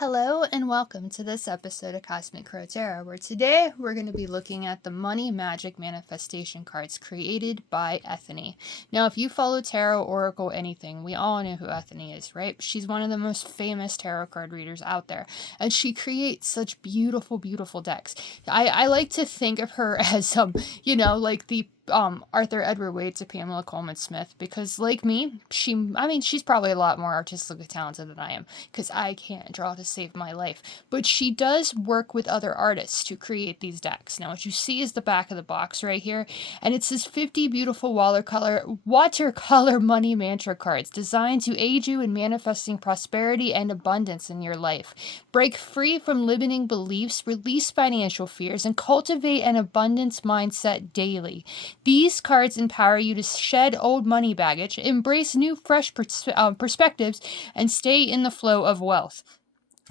Hello and welcome to this episode of Cosmic Crow Tarot, where today we're going to be looking at the money magic manifestation cards created by Ethony. Now, if you follow tarot, oracle, anything, we all know who Ethony is, right? She's one of the most famous tarot card readers out there, and she creates such beautiful, beautiful decks. I like to think of her as like the Arthur Edward Wade to Pamela Coleman Smith, because like me, she's probably a lot more artistically talented than I am, because I can't draw to save my life. But she does work with other artists to create these decks. Now, what you see is the back of the box right here, and it says 50 beautiful watercolor money mantra cards designed to aid you in manifesting prosperity and abundance in your life. Break free from limiting beliefs, release financial fears, and cultivate an abundance mindset daily. These cards empower you to shed old money baggage, embrace new, fresh perspectives, and stay in the flow of wealth.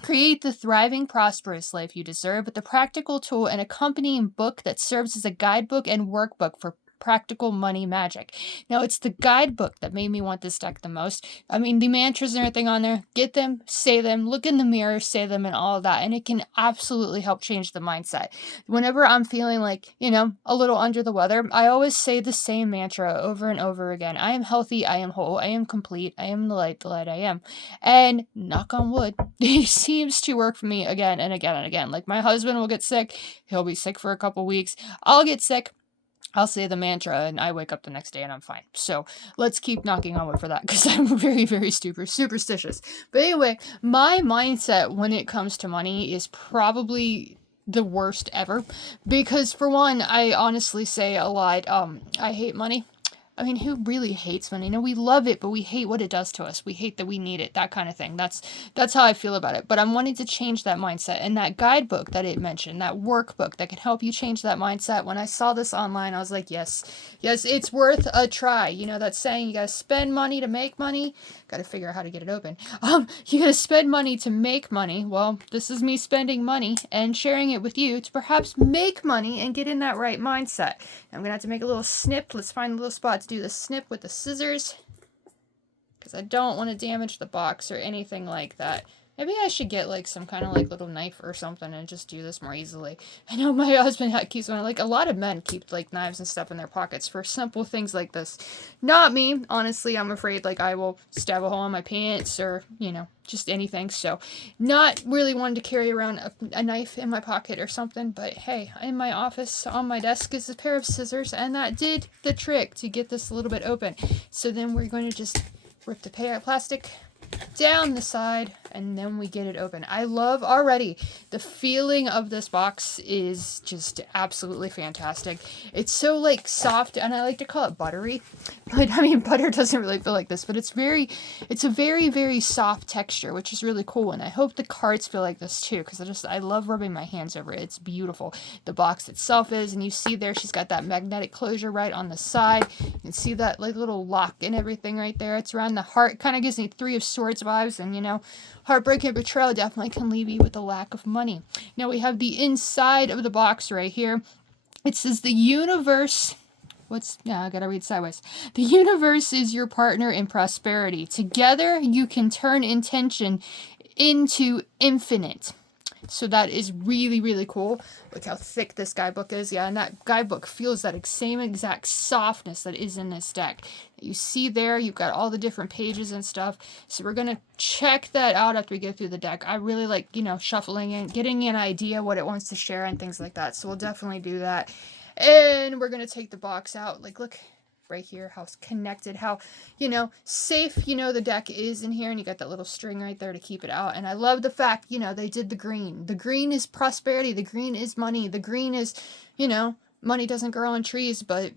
Create the thriving, prosperous life you deserve with a practical tool and accompanying book that serves as a guidebook and workbook for practical money magic. Now, it's the guidebook that made me want this deck the most. I mean, the mantras and everything on there, get them, say them, look in the mirror, say them, and all of that. And it can absolutely help change the mindset. Whenever I'm feeling like, a little under the weather, I always say the same mantra over and over again. I am healthy, I am whole, I am complete, I am the light I am. And knock on wood, it seems to work for me again and again and again. Like, my husband will get sick, he'll be sick for a couple weeks, I'll get sick, I'll say the mantra, and I wake up the next day and I'm fine. So let's keep knocking on wood for that, because I'm very, very superstitious. But anyway, my mindset when it comes to money is probably the worst ever, because for one, I honestly say a lot, I hate money. I mean, who really hates money? No, we love it, but we hate what it does to us. We hate that we need it, that kind of thing. That's how I feel about it. But I'm wanting to change that mindset. And that guidebook that it mentioned, that workbook that can help you change that mindset, when I saw this online, I was like, yes, it's worth a try. You know that saying, you gotta spend money to make money? Gotta figure out how to get it open. You gotta spend money to make money. Well, this is me spending money and sharing it with you to perhaps make money and get in that right mindset. I'm gonna have to make a little snip. Let's find a little spot to do the snip with the scissors, because I don't want to damage the box or anything like that. Maybe I should get like some kind of like little knife or something and just do this more easily. I know my husband keeps one. Like, a lot of men keep like knives and stuff in their pockets for simple things like this. Not me. Honestly, I'm afraid like I will stab a hole in my pants or, just anything. So not really wanting to carry around a knife in my pocket or something. But hey, in my office on my desk is a pair of scissors, and that did the trick to get this a little bit open. So then we're going to just rip the plastic down the side, and then we get it open. I love already the feeling of this box is just absolutely fantastic. It's so like soft, and I like to call it buttery, but I mean, butter doesn't really feel like this, but it's a very, very soft texture, which is really cool. And I hope the cards feel like this too, because I love rubbing my hands over it. It's beautiful. The box itself is, and you see there, she's got that magnetic closure right on the side. You can see that like little lock and everything right there. It's around the heart, kind of gives me Three of Swords vibes, and heartbreak and betrayal definitely can leave you with a lack of money. Now we have the inside of the box right here. It says the universe. I gotta read sideways. The universe is your partner in prosperity. Together you can turn intention into infinite. So that is really, really cool. Look how thick this guidebook is. Yeah, and that guidebook feels that same exact softness that is in this deck. You see there, you've got all the different pages and stuff. So we're going to check that out after we go through the deck. I really like, shuffling and getting an idea what it wants to share and things like that. So we'll definitely do that. And we're going to take the box out. Like, look right here, how it's connected, how, safe, the deck is in here, and you got that little string right there to keep it out. And I love the fact, they did the green. The green is prosperity. The green is money. The green is, money doesn't grow on trees, but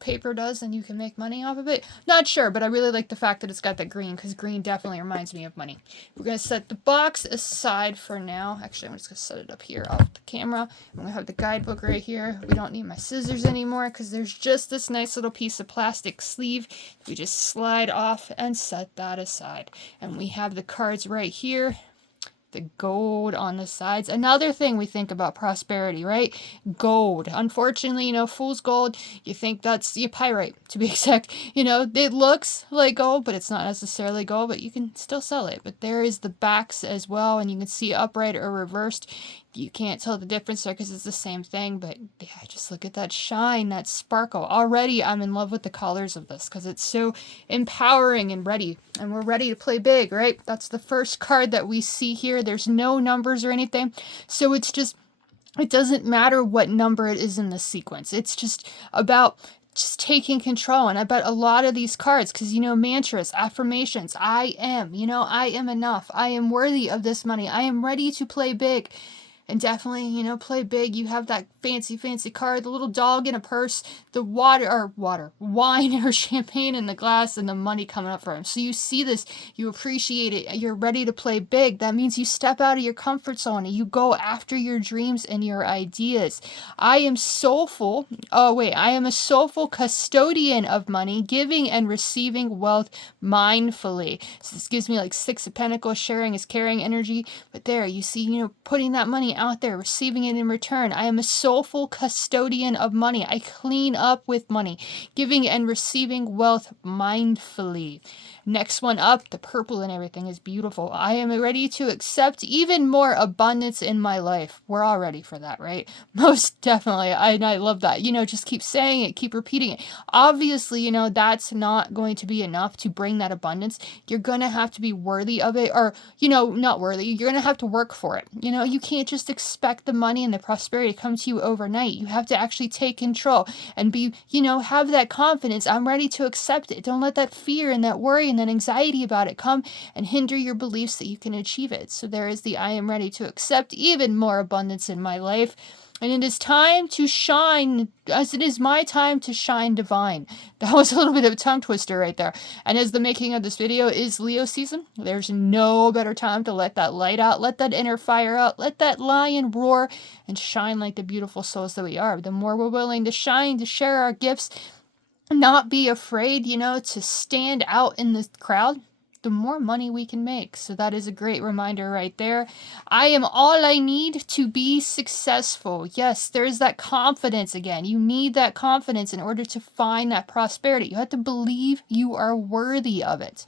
paper does, and you can make money off of it. Not sure, but I really like the fact that it's got that green, because green definitely reminds me of money. We're going to set the box aside for now. Actually, I'm just going to set it up here off the camera. I'm going to have the guidebook right here. We don't need my scissors anymore, because there's just this nice little piece of plastic sleeve. We just slide off and set that aside. And we have the cards right here. The gold on the sides. Another thing we think about prosperity, right? Gold. Unfortunately, fool's gold, you think that's pyrite, to be exact. It looks like gold, but it's not necessarily gold, but you can still sell it. But there is the backs as well, and you can see upright or reversed. You can't tell the difference there because it's the same thing, but yeah, just look at that shine, that sparkle. Already I'm in love with the colors of this because it's so empowering and ready. And we're ready to play big, right? That's the first card that we see here. There's no numbers or anything. So it's just, it doesn't matter what number it is in the sequence. It's just about just taking control. And I bet a lot of these cards, because mantras, affirmations, I am enough. I am worthy of this money. I am ready to play big. And definitely, play big. You have that fancy card, the little dog in a purse, the wine or champagne in the glass, and the money coming up for him. So you see this, you appreciate it, you're ready to play big. That means you step out of your comfort zone and you go after your dreams and your ideas. I am a soulful custodian of money, giving and receiving wealth mindfully. So this gives me like Six of Pentacles, sharing is caring energy. But there, you see, putting that money out there, receiving it in return. I am a soulful custodian of money. I clean up with money, giving and receiving wealth mindfully. Next one up, the purple and everything is beautiful. I am ready to accept even more abundance in my life. We're all ready for that, right? Most definitely. I love that. Just keep saying it, keep repeating it. Obviously, that's not going to be enough to bring that abundance. You're going to have to be worthy of it, or, not worthy. You're going to have to work for it. You can't just expect the money and the prosperity to come to you overnight. You have to actually take control and be, have that confidence. I'm ready to accept it. Don't let that fear and that worry and that anxiety about it come and hinder your beliefs that you can achieve it. So there is the I am ready to accept even more abundance in my life. And it is time to shine, as it is my time to shine divine. That was a little bit of a tongue twister right there. And as the making of this video is Leo season, there's no better time to let that light out, let that inner fire out, let that lion roar and shine like the beautiful souls that we are. The more we're willing to shine, to share our gifts, not be afraid, to stand out in the crowd, the more money we can make. So that is a great reminder right there. I am all I need to be successful. Yes, there's that confidence again. You need that confidence in order to find that prosperity. You have to believe you are worthy of it.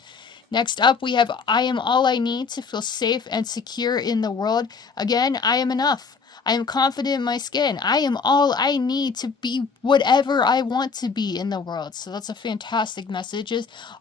Next up, we have I am all I need to feel safe and secure in the world. Again, I am enough. I am confident in my skin. I am all I need to be whatever I want to be in the world. So that's a fantastic message.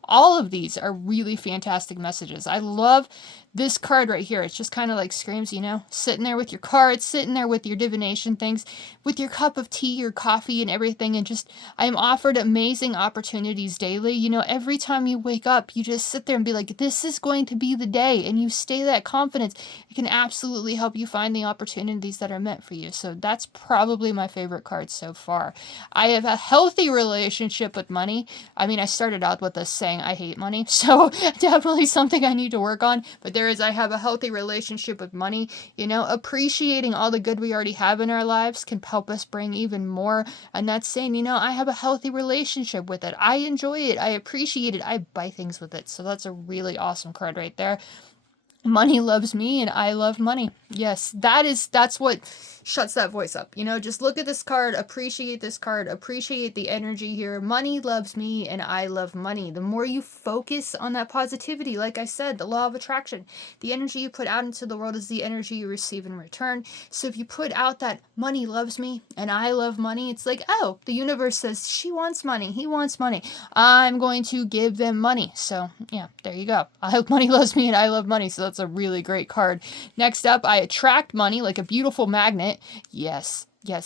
All of these are really fantastic messages. I love this card right here. It's just kind of like screams, sitting there with your cards, sitting there with your divination things, with your cup of tea or coffee and everything. And just, I am offered amazing opportunities daily. Every time you wake up, you just sit there and be like, this is going to be the day. And you stay that confidence. It can absolutely help you find the opportunities that are meant for you. So that's probably my favorite card so far. I have a healthy relationship with money. I started out with this saying I hate money. So definitely something I need to work on. But I have a healthy relationship with money. Appreciating all the good we already have in our lives can help us bring even more. And that's saying, I have a healthy relationship with it. I enjoy it. I appreciate it. I buy things with it. So that's a really awesome card right there. Money loves me and I love money. Yes, that's what shuts that voice up. Just look at this card, appreciate this card, appreciate the energy here. Money loves me and I love money. The more you focus on that positivity, like I said, the law of attraction, the energy you put out into the world is the energy you receive in return. So if you put out that money loves me and I love money, it's like, oh, the universe says she wants money, he wants money. I'm going to give them money. So yeah, there you go. Money loves me and I love money. So that's a really great card. Next up, I attract money like a beautiful magnet. Yes,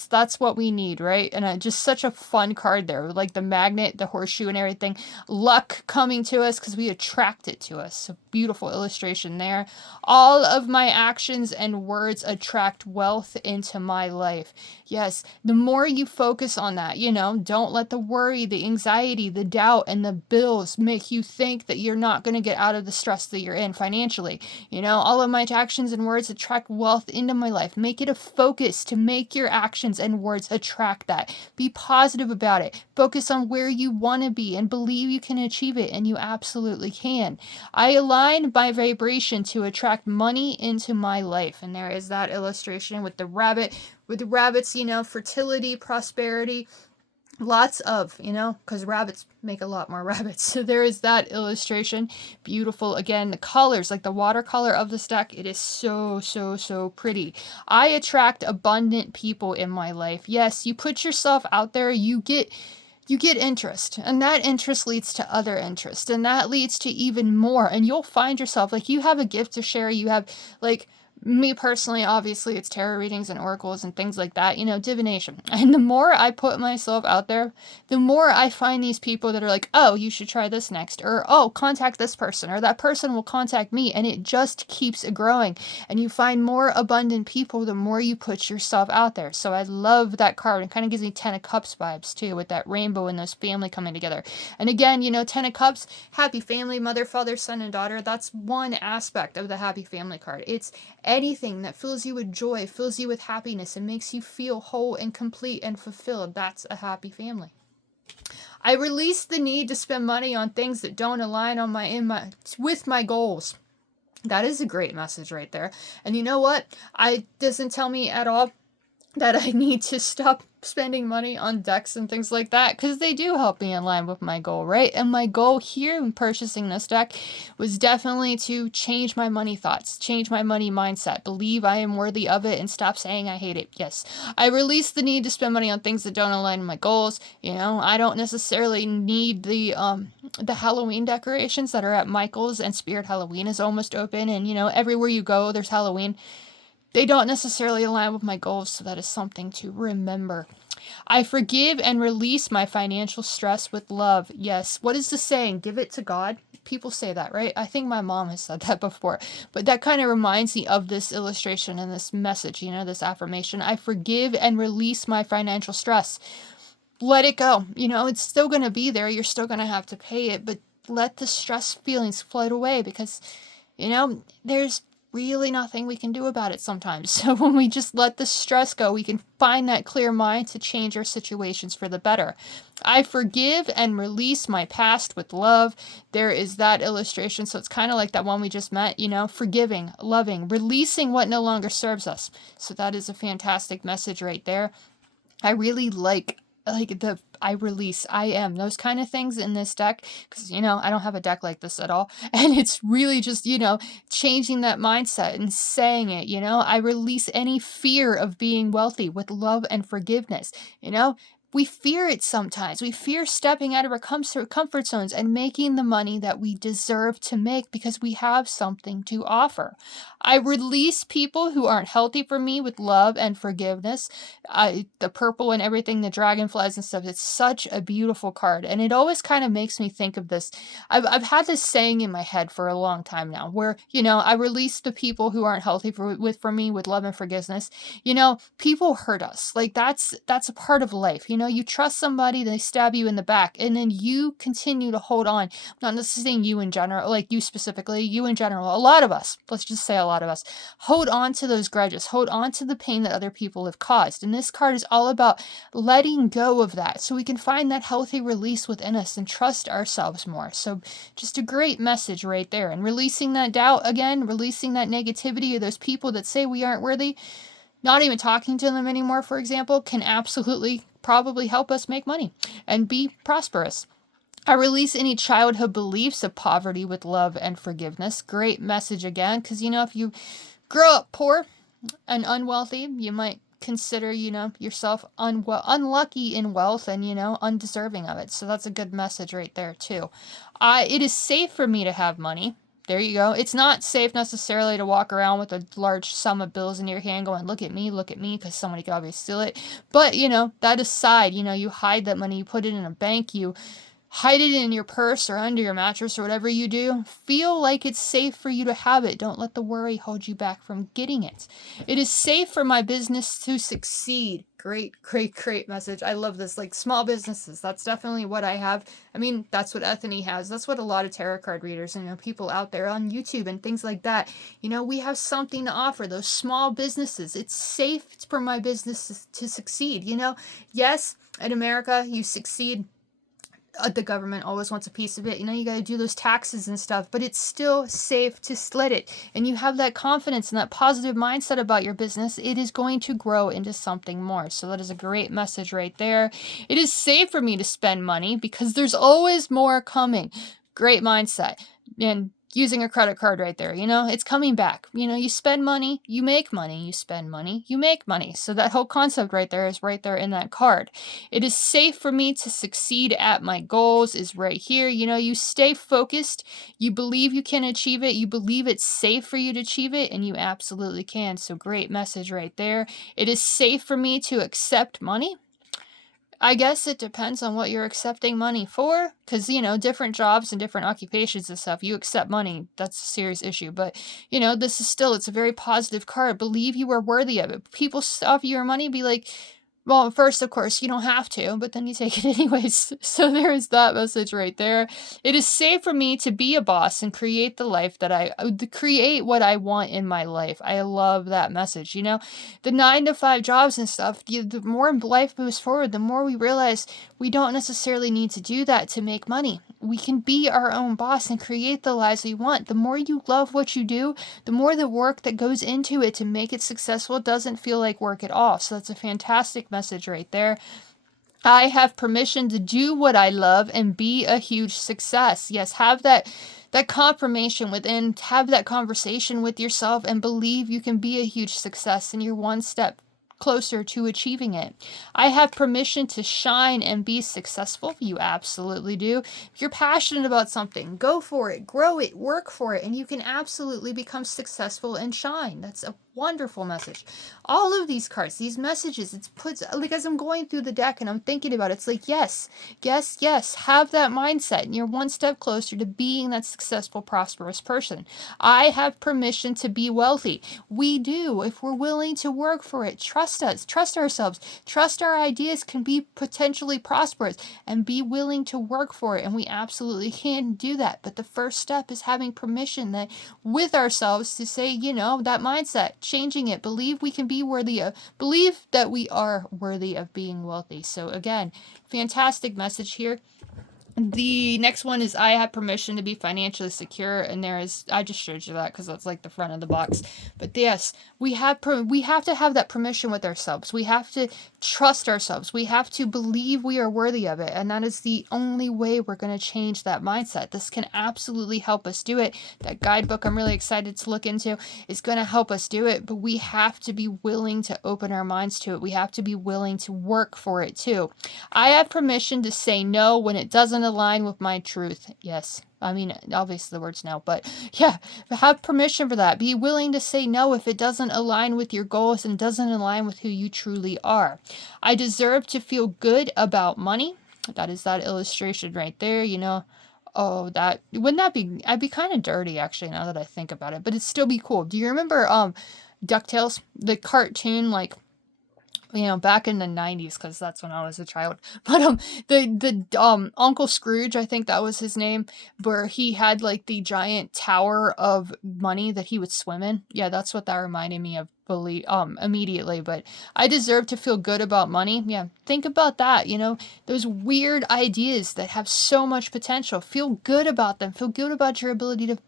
that's what we need, right? And just such a fun card there, like the magnet, the horseshoe and everything. Luck coming to us because we attract it to us. So beautiful illustration there. All of my actions and words attract wealth into my life. Yes, the more you focus on that, don't let the worry, the anxiety, the doubt, and the bills make you think that you're not going to get out of the stress that you're in financially. All of my actions and words attract wealth into my life. Make it a focus to make your actions and words attract that. Be positive about it. Focus on where you want to be and believe you can achieve it, and you absolutely can. I align my vibration to attract money into my life. And there is that illustration with the rabbit, with the rabbits, fertility, prosperity, lots of, because rabbits make a lot more rabbits. So there is that illustration. Beautiful. Again, the colors, like the watercolor of this deck, it is so, so, so pretty. I attract abundant people in my life. Yes, you put yourself out there, you get interest, and that interest leads to other interest, and that leads to even more, and you'll find yourself, like, you have a gift to share. You have, like, me personally, obviously, it's tarot readings and oracles and things like that, divination. And the more I put myself out there, the more I find these people that are like, oh, you should try this next, or, oh, contact this person, or that person will contact me, and it just keeps growing. And you find more abundant people the more you put yourself out there. So I love that card. It kind of gives me 10 of Cups vibes, too, with that rainbow and those family coming together. And again, 10 of Cups, happy family, mother, father, son, and daughter. That's one aspect of the happy family card. It's anything that fills you with joy, fills you with happiness, and makes you feel whole and complete and fulfilled. That's a happy family. I release the need to spend money on things that don't align with my goals. That is a great message right there. And you know what? It doesn't tell me at all that I need to stop spending money on decks and things like that, because they do help me in line with my goal, right? And my goal here in purchasing this deck was definitely to change my money thoughts, change my money mindset, believe I am worthy of it, and stop saying I hate it. Yes, I release the need to spend money on things that don't align with my goals. I don't necessarily need the Halloween decorations that are at Michael's, and Spirit Halloween is almost open, and everywhere you go there's Halloween. They don't necessarily align with my goals, so that is something to remember. I forgive and release my financial stress with love. Yes, what is the saying? Give it to God? People say that, right? I think my mom has said that before, but that kind of reminds me of this illustration and this message, this affirmation. I forgive and release my financial stress. Let it go. It's still going to be there. You're still going to have to pay it, but let the stress feelings float away, because, there's really nothing we can do about it sometimes. So when we just let the stress go, we can find that clear mind to change our situations for the better. I forgive and release my past with love. There is that illustration. So it's kind of like that one we just met, forgiving, loving, releasing what no longer serves us. So that is a fantastic message right there. I really like I am, those kind of things in this deck, because, I don't have a deck like this at all. And it's really just, changing that mindset and saying it, I release any fear of being wealthy with love and forgiveness. We fear it sometimes. We fear stepping out of our comfort zones and making the money that we deserve to make, because we have something to offer. I release people who aren't healthy for me with love and forgiveness. The purple and everything, the dragonflies and stuff, it's such a beautiful card. And it always kind of makes me think of this. I've had this saying in my head for a long time now, where, I release the people who aren't healthy for me with love and forgiveness. People hurt us. Like, that's a part of life. You trust somebody, they stab you in the back, and then you continue to hold on. I'm not necessarily saying you in general, like you specifically, you in general. A lot of us, let's just say a lot of us, hold on to those grudges, hold on to the pain that other people have caused. And this card is all about letting go of that, so we can find that healthy release within us and trust ourselves more. So just a great message right there. And releasing that doubt, again, releasing that negativity of those people that say we aren't worthy, not even talking to them anymore, for example, can absolutely probably help us make money and be prosperous. I release any childhood beliefs of poverty with love and forgiveness. Great message again, because, if you grow up poor and unwealthy, you might consider, yourself unlucky in wealth and, undeserving of it. So that's a good message right there, too. It is safe for me to have money. There you go. It's not safe necessarily to walk around with a large sum of bills in your hand going, look at me, because somebody could obviously steal it. But, that aside, you hide that money, you put it in a bank, you Hide it in your purse or under your mattress or whatever you do. Feel like it's safe for you to have it. Don't let the worry hold you back from getting it. It is safe for my business to succeed. Great, great, great message. I love this. Like small businesses, that's definitely what I have. I mean, that's what Ethony has. That's what a lot of tarot card readers and people out there on YouTube and things like that, we have something to offer. Those small businesses, it's safe for my business to succeed. Yes, in America, you succeed. The government always wants a piece of it. You got to do those taxes and stuff, but it's still safe to split it. And you have that confidence and that positive mindset about your business. It is going to grow into something more. So that is a great message right there. It is safe for me to spend money because there's always more coming. Great mindset. And using a credit card right there, it's coming back. You spend money, you make money, you spend money, you make money. So that whole concept right there is right there in that card. It is safe for me to succeed at my goals is right here. You stay focused, you believe you can achieve it, you believe it's safe for you to achieve it, and you absolutely can. So great message right there. It is safe for me to accept money. I guess it depends on what you're accepting money for, because, different jobs and different occupations and stuff, you accept money. That's a serious issue. But, this is still, it's a very positive card. Believe you are worthy of it. People offer you your money, be like, well, first, of course, you don't have to, but then you take it anyways. So there is that message right there. It is safe for me to be a boss and create the life that create what I want in my life. I love that message. The 9-to-5 jobs and stuff, the more life moves forward, the more we realize we don't necessarily need to do that to make money. We can be our own boss and create the lives we want. The more you love what you do, the more the work that goes into it to make it successful doesn't feel like work at all. So that's a fantastic message right there. I have permission to do what I love and be a huge success. Yes, have that confirmation within, have that conversation with yourself and believe you can be a huge success and you're one step closer to achieving it. I have permission to shine and be successful. You absolutely do. If you're passionate about something, go for it, grow it, work for it, and you can absolutely become successful and shine. That's a wonderful message. All of these cards, these messages, it's puts, like as I'm going through the deck and I'm thinking about it, it's like, yes, yes, yes, have that mindset and you're one step closer to being that successful, prosperous person. I have permission to be wealthy. We do, if we're willing to work for it. Trust us, trust ourselves, trust our ideas can be potentially prosperous and be willing to work for it. And we absolutely can do that. But the first step is having permission that with ourselves to say, that mindset, changing it, believe that we are worthy of being wealthy. So again, fantastic message here. The next one is I have permission to be financially secure, and I just showed you that because that's like the front of the box. But yes, we have to have that permission with ourselves. We have to trust ourselves. We have to believe we are worthy of it, and that is the only way we're going to change that mindset. This can absolutely help us do it. That guidebook I'm really excited to look into is going to help us do it, but we have to be willing to open our minds to it. We have to be willing to work for it too. I have permission to say no when it doesn't align with my truth. Yes. I mean, obviously the word's no, but yeah, have permission for that. Be willing to say no if it doesn't align with your goals and doesn't align with who you truly are. I deserve to feel good about money. That is that illustration right there, Oh, wouldn't that be, I'd be kind of dirty actually now that I think about it, but it'd still be cool. Do you remember DuckTales, the cartoon, like, back in the 90s, because that's when I was a child. But the Uncle Scrooge, I think that was his name, where he had like the giant tower of money that he would swim in. Yeah, that's what that reminded me of immediately. But I deserve to feel good about money. Yeah, think about that. Those weird ideas that have so much potential. Feel good about them. Feel good about your ability to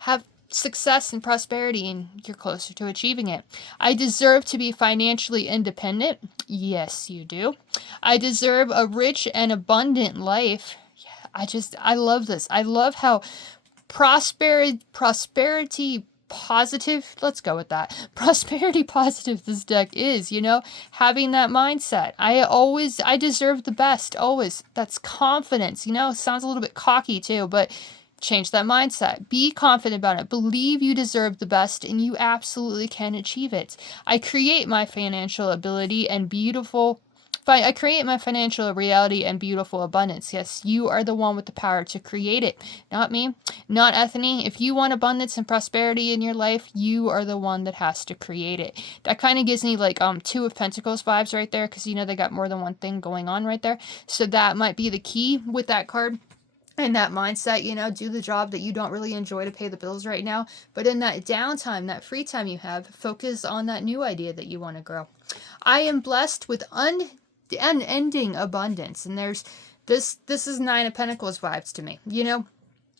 have success and prosperity, and you're closer to achieving it. I deserve to be financially independent. Yes, you do. I deserve a rich and abundant life. Yeah, I love this. I love how prosperity positive, let's go with that. Prosperity positive this deck is, having that mindset. I deserve the best, always. That's confidence, it sounds a little bit cocky too, but change that mindset. Be confident about it. Believe you deserve the best and you absolutely can achieve it. I create my financial ability and beautiful I create my financial reality and beautiful abundance. Yes, you are the one with the power to create it, not me, not Ethony. If you want abundance and prosperity in your life, you are the one that has to create it. That kind of gives me like Two of Pentacles vibes right there, because they got more than one thing going on right there. So that might be the key with that card. And that mindset, do the job that you don't really enjoy to pay the bills right now. But in that downtime, that free time you have, focus on that new idea that you want to grow. I am blessed with unending abundance. And there's this is Nine of Pentacles vibes to me.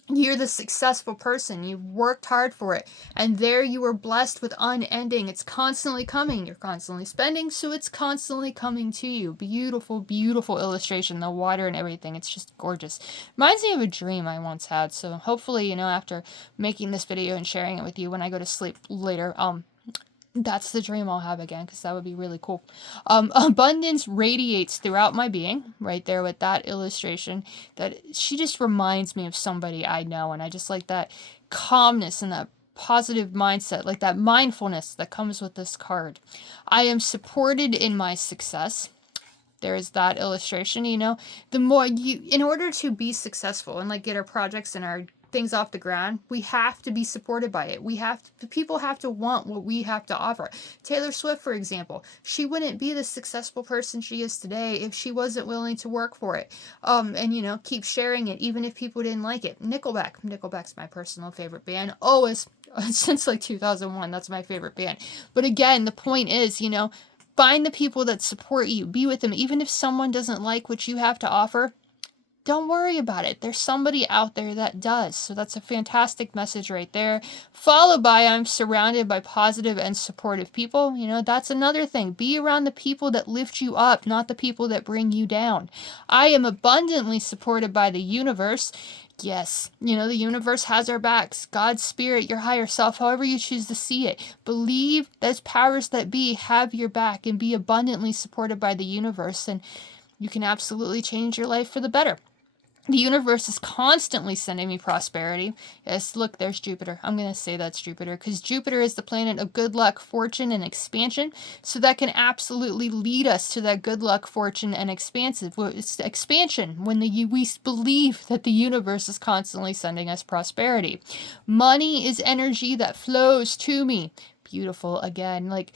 You're the successful person. You've worked hard for it. And there you are blessed with unending. It's constantly coming. You're constantly spending, so it's constantly coming to you. Beautiful, beautiful illustration. The water and everything. It's just gorgeous. Reminds me of a dream I once had. So hopefully, after making this video and sharing it with you when I go to sleep later, that's the dream I'll have again, because that would be really cool. Abundance radiates throughout my being, right there with that illustration. That she just reminds me of somebody I know, and I just like that calmness and that positive mindset, like that mindfulness that comes with this card. I am supported in my success. There is that illustration, the more in order to be successful and like get our projects and our things off the ground, we have to be supported by it. People have to want what we have to offer. Taylor Swift, for example, she wouldn't be the successful person she is today if she wasn't willing to work for it. And keep sharing it, even if people didn't like it. Nickelback's my personal favorite band. Always, since like 2001, that's my favorite band. But again, the point is, find the people that support you. Be with them. Even if someone doesn't like what you have to offer, don't worry about it. There's somebody out there that does. So that's a fantastic message right there. Followed by, I'm surrounded by positive and supportive people. That's another thing. Be around the people that lift you up, not the people that bring you down. I am abundantly supported by the universe. Yes, the universe has our backs. God's spirit, your higher self, however you choose to see it. Believe those powers that be have your back, and be abundantly supported by the universe. And you can absolutely change your life for the better. The universe is constantly sending me prosperity. Yes, look, there's Jupiter. I'm going to say that's Jupiter, because Jupiter is the planet of good luck, fortune, and expansion. So that can absolutely lead us to that good luck, fortune, and expansion when we believe that the universe is constantly sending us prosperity. Money is energy that flows to me. Beautiful. Again, like,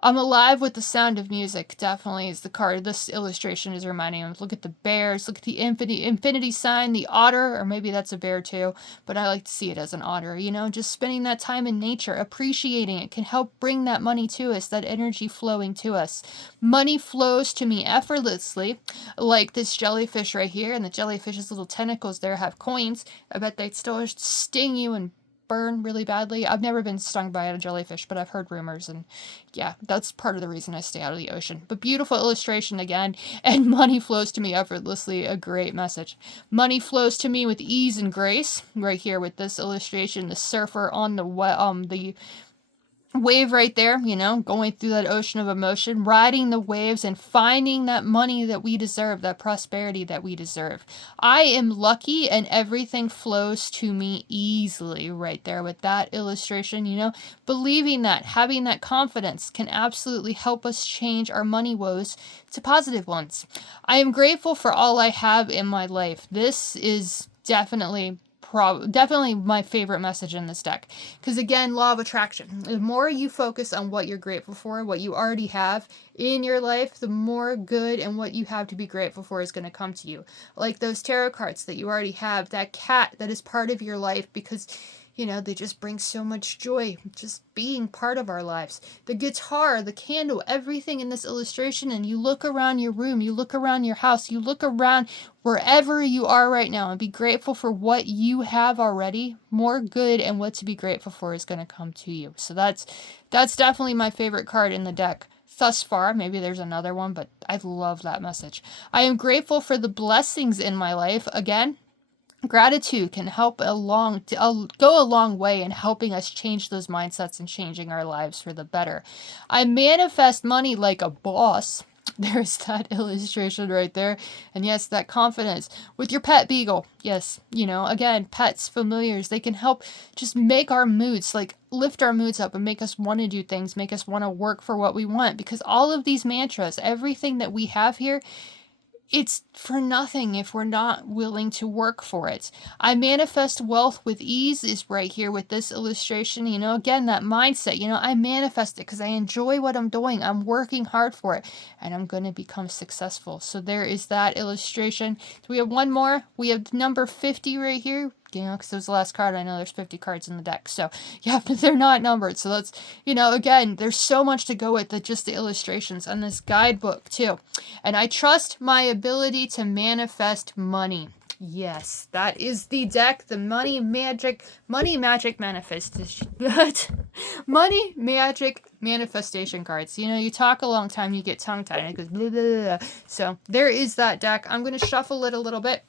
I'm alive with the sound of music, definitely is the card this illustration is reminding me of. Look at the bears, look at the infinity sign, the otter, or maybe that's a bear too, but I like to see it as an otter, just spending that time in nature, appreciating it can help bring that money to us, that energy flowing to us. Money flows to me effortlessly, like this jellyfish right here, and the jellyfish's little tentacles there have coins. I bet they'd still sting you and burn really badly. I've never been stung by a jellyfish, but I've heard rumors, and yeah, that's part of the reason I stay out of the ocean. But beautiful illustration again, and money flows to me effortlessly, a great message. Money flows to me with ease and grace, right here with this illustration, the surfer on the wave right there, going through that ocean of emotion, riding the waves and finding that money that we deserve, that prosperity that we deserve. I am lucky and everything flows to me easily, right there with that illustration. Believing that, having that confidence can absolutely help us change our money woes to positive ones. I am grateful for all I have in my life. This is definitely my favorite message in this deck, because again, law of attraction, the more you focus on what you're grateful for, what you already have in your life, the more good and what you have to be grateful for is going to come to you. Like those tarot cards that you already have, that cat that is part of your life, because they just bring so much joy just being part of our lives. The guitar, the candle, everything in this illustration, and you look around your room, you look around your house, you look around wherever you are right now and be grateful for what you have already. More good and what to be grateful for is going to come to you. So that's definitely my favorite card in the deck thus far. Maybe there's another one, but I love that message. I am grateful for the blessings in my life. Again, gratitude can go a long way in helping us change those mindsets and changing our lives for the better. I manifest money like a boss. there's that illustration right there. And yes, that confidence with your pet beagle. Yes, again, pets, familiars, they can help just make our moods, like lift our moods up and make us want to do things, make us want to work for what we want. Because all of these mantras, everything that we have here, it's for nothing if we're not willing to work for it. I manifest wealth with ease is right here with this illustration. Again, that mindset, I manifest it because I enjoy what I'm doing. I'm working hard for it and I'm going to become successful. So there is that illustration. Do we have one more? We have number 50 right here. Because it was the last card. I know there's 50 cards in the deck. So, yeah, but they're not numbered. So that's, again, there's so much to go with just the illustrations and this guidebook, too. And I trust my ability to manifest money. Yes, that is the deck, the Money Magic Manifestation. Money Magic Manifestation cards. You talk a long time, you get tongue-tied, and it goes blah, blah, blah. So, there is that deck. I'm going to shuffle it a little bit.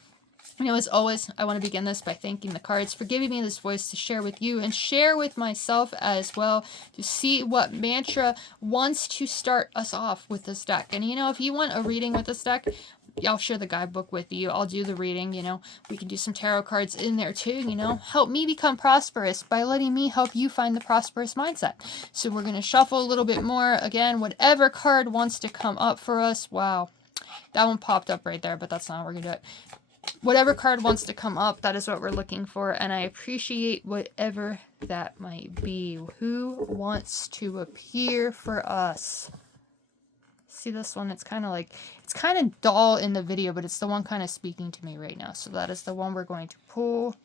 As always, I want to begin this by thanking the cards for giving me this voice to share with you and share with myself as well to see what mantra wants to start us off with this deck. And, if you want a reading with this deck, I'll share the guidebook with you. I'll do the reading, We can do some tarot cards in there too, Help me become prosperous by letting me help you find the prosperous mindset. So we're going to shuffle a little bit more. Again, whatever card wants to come up for us. Wow. That one popped up right there, but that's not how we're going to do it. Whatever card wants to come up, that is what we're looking for, and I appreciate whatever that might be. Who wants to appear for us? See this one? It's kind of dull in the video, but it's the one kind of speaking to me right now. So that is the one we're going to pull.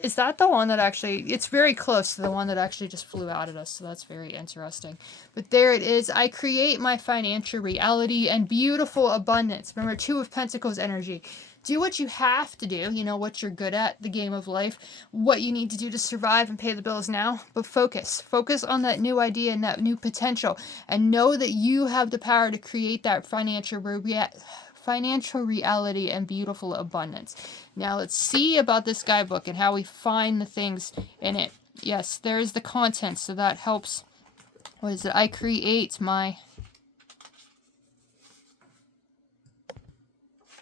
Is that the one that actually, it's very close to the one that actually just flew out at us, so that's very interesting. But there it is. I create my financial reality and beautiful abundance. Remember, 2 of Pentacles energy. Do what you have to do, what you're good at, the game of life, what you need to do to survive and pay the bills now, but focus on that new idea and that new potential, and know that you have the power to create that financial reality and beautiful abundance. Now let's see about this guidebook and how we find the things in it. Yes, there's the content, so that helps. What is it? I create my...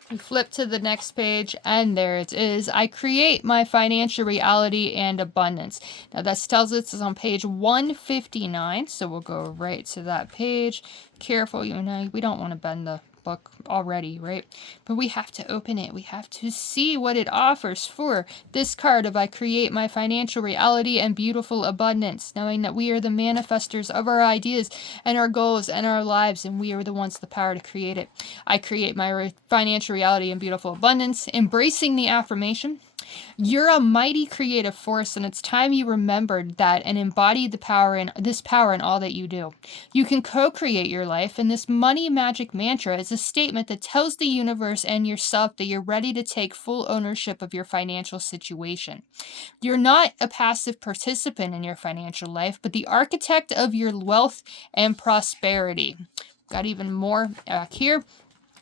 We flip to the next page, and there it is. I create my financial reality and abundance. Now, that tells us it's on page 159, so we'll go right to that page. Careful, we don't want to bend the book already, right? But we have to open it. We have to see what it offers for this card of I create my financial reality and beautiful abundance, knowing that we are the manifestors of our ideas and our goals and our lives, and we are the ones with the power to create it. I create my financial reality and beautiful abundance, embracing the affirmation. You're a mighty creative force, and it's time you remembered that and embodied the power in all that you do. You can co-create your life, and this money magic mantra is a statement that tells the universe and yourself that you're ready to take full ownership of your financial situation. You're not a passive participant in your financial life, but the architect of your wealth and prosperity. Got even more back here.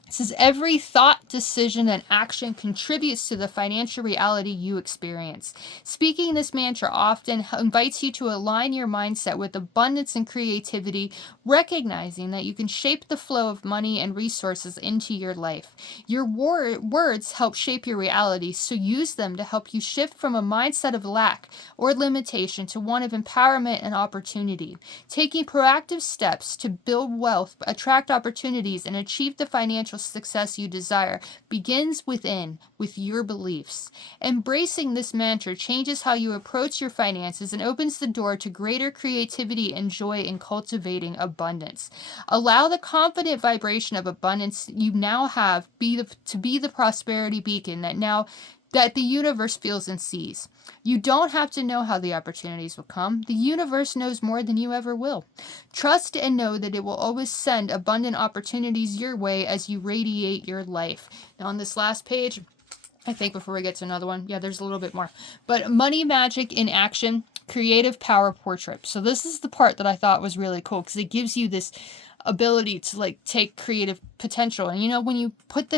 It says every thought, decision, and action contributes to the financial reality you experience. Speaking this mantra often invites you to align your mindset with abundance and creativity, recognizing that you can shape the flow of money and resources into your life. Your words help shape your reality, so use them to help you shift from a mindset of lack or limitation to one of empowerment and opportunity. Taking proactive steps to build wealth, attract opportunities, and achieve the financial success you desire begins within, with your beliefs. Embracing this mantra changes how you approach your finances and opens the door to greater creativity and joy in cultivating abundance. Allow the confident vibration of abundance you now have to be the prosperity beacon that the universe feels and sees. You don't have to know how the opportunities will come. The universe knows more than you ever will. Trust and know that it will always send abundant opportunities your way as you radiate your life. Now on this last page, I think before we get to another one, there's a little bit more. But money magic in action, creative power portrait. So this is the part that I thought was really cool because it gives you this ability to take creative potential. And when you put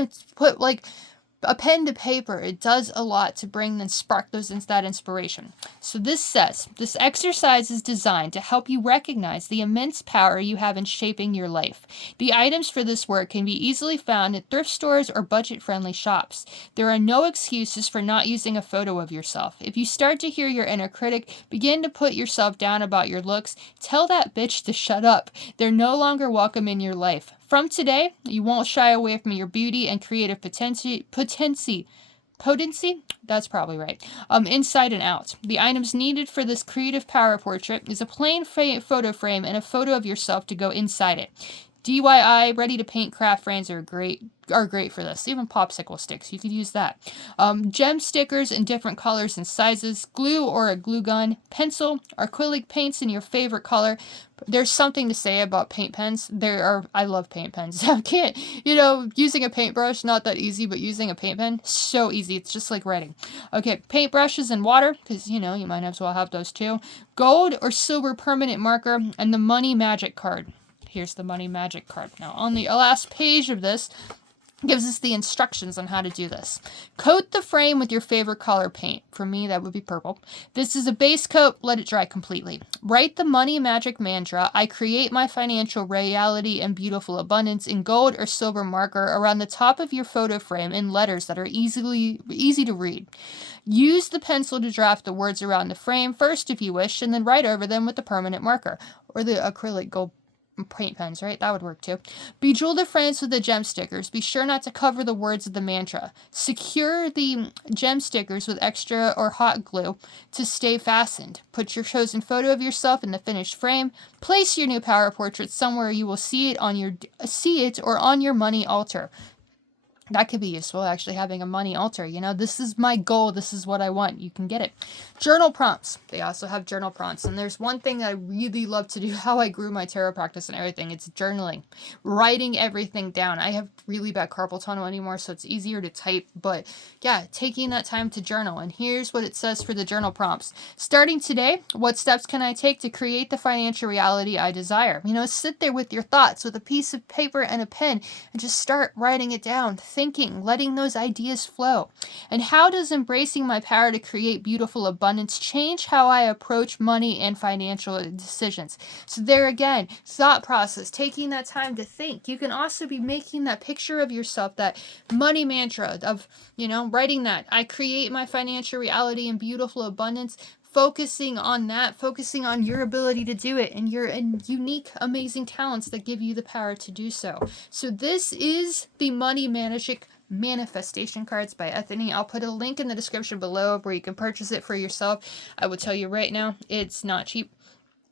a pen to paper, it does a lot to bring and spark that inspiration. So this says, this exercise is designed to help you recognize the immense power you have in shaping your life. The items for this work can be easily found at thrift stores or budget-friendly shops. There are no excuses for not using a photo of yourself. If you start to hear your inner critic begin to put yourself down about your looks, tell that bitch to shut up. They're no longer welcome in your life. From today, you won't shy away from your beauty and creative potency, that's probably right, inside and out. The items needed for this creative power portrait is a plain photo frame and a photo of yourself to go inside it. DIY ready-to-paint craft frames are great for this. Even popsicle sticks, you could use that. Gem stickers in different colors and sizes, glue or a glue gun, pencil, acrylic paints in your favorite color. There's something to say about paint pens. I love paint pens. I can't, using a paintbrush, not that easy, but using a paint pen, so easy. It's just like writing. Okay, paint brushes and water, because, you might as well have those too. Gold or silver permanent marker, and the money magic card. Here's the money magic card. Now, on the last page of this, gives us the instructions on how to do this. Coat the frame with your favorite color paint. For me, that would be purple. This is a base coat. Let it dry completely. Write the money magic mantra, I create my financial reality and beautiful abundance, in gold or silver marker around the top of your photo frame in letters that are easy to read. Use the pencil to draft the words around the frame first if you wish, and then write over them with the permanent marker or the acrylic gold paint pens, right? That would work too. Bejewel the frames with the gem stickers. Be sure not to cover the words of the mantra. Secure the gem stickers with extra or hot glue to stay fastened. Put your chosen photo of yourself in the finished frame. Place your new power portrait somewhere you will see it or on your money altar. That could be useful, actually, having a money altar. This is my goal. This is what I want. You can get it. Journal prompts. They also have journal prompts. And there's one thing that I really love to do, how I grew my tarot practice and everything. It's journaling. Writing everything down. I have really bad carpal tunnel anymore, so it's easier to type. But yeah, taking that time to journal. And here's what it says for the journal prompts. Starting today, what steps can I take to create the financial reality I desire? Sit there with your thoughts, with a piece of paper and a pen, and just start writing it down. Thinking, letting those ideas flow. And how does embracing my power to create beautiful abundance change how I approach money and financial decisions? So there again, thought process, taking that time to think. You can also be making that picture of yourself, that money mantra of, writing that. I create my financial reality and beautiful abundance. Focusing on that, focusing on your ability to do it and your unique, amazing talents that give you the power to do so. So this is the Money Magic Manifestation Cards by Ethony. I'll put a link in the description below where you can purchase it for yourself. I will tell you right now, it's not cheap.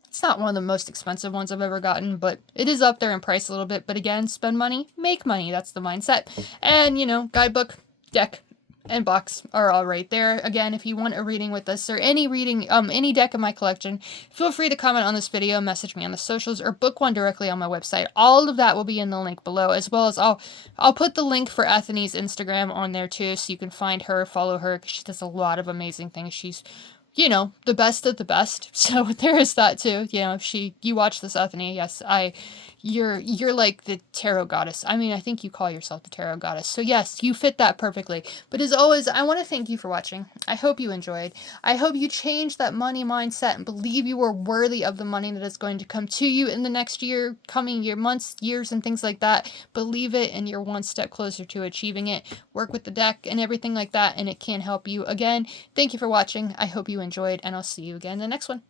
It's not one of the most expensive ones I've ever gotten, but it is up there in price a little bit. But again, spend money, make money. That's the mindset. And, guidebook, deck, and box are all right there. Again, if you want a reading with us or any reading, any deck in my collection, feel free to comment on this video, message me on the socials, or book one directly on my website. All of that will be in the link below, as well as I'll put the link for Ethony's Instagram on there too, so you can find her, follow her, because she does a lot of amazing things. She's the best of the best. So there is that too. You watch this, Ethony. Yes, you're like the tarot goddess. I think you call yourself the tarot goddess. So yes, you fit that perfectly. But as always, I want to thank you for watching. I hope you enjoyed. I hope you change that money mindset and believe you are worthy of the money that is going to come to you in the next year, coming year, months, years, and things like that. Believe it, and you're one step closer to achieving it. Work with the deck and everything like that, and it can help you. Again, thank you for watching. I hope you enjoyed, and I'll see you again in the next one.